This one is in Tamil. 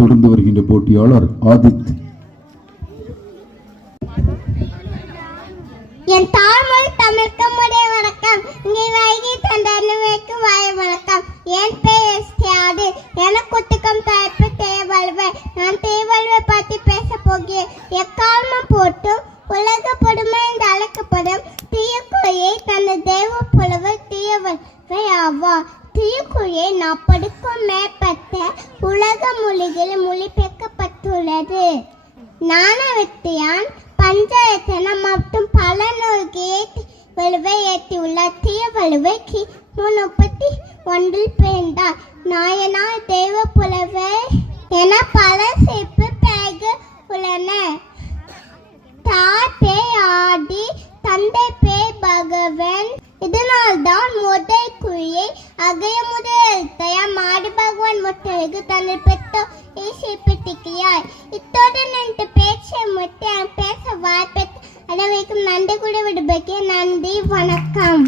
தொடர்ந்து வருகின்ற போட்டியாளர் ஆதித். என் தாய்மொழி தமிழுக்கு முறைய வணக்கம். இங்கே வைகை தண்டனைக்கு வாய வணக்கம். என் பெயர் ஸ்டாடு. எனக்கு ஒத்துக்கம் தலைப்பு தேவல்வை. நான் தேவல்வை பற்றி பேச போகிறேன். எக்காலமும் போட்டு உலக பொறுமை என்று அழைக்கப்படும் தீயக்குறையை தனது தெய்வ புலவர் தீயவல்வை ஆவார். தீயக்குறையை நான் படிக்கும் மேற்பட்ட உலக மொழிகளில் மொழிபெயர்க்கப்பட்டுள்ளது. ஞானவித்தியான் பஞ்சாயத்தனம் மற்றும் பல நூல்களை வலுவை ஏற்றியுள்ளார். தீயவலுவை கிமு 31 நாயனார் தெய்வ புலவர் என பல சிறப்பு பெயர்கள் உள்ளன. தாய் பேய் ஆடி, தந்தை பேய் பகவன். இதனால்தான் முதல் குழியை அகைய முதல் எழுத்தையா மாடி பகவான் முட்டழகு தன்னை பெற்றோர் சிறப்பித்திருக்கிறார். இத்துடன் என்று பேச்சை முட்டை பேச வாய்ப்பு அனைவருக்கும் நன்றி கூட விடுபேன். நன்றி, வணக்கம்.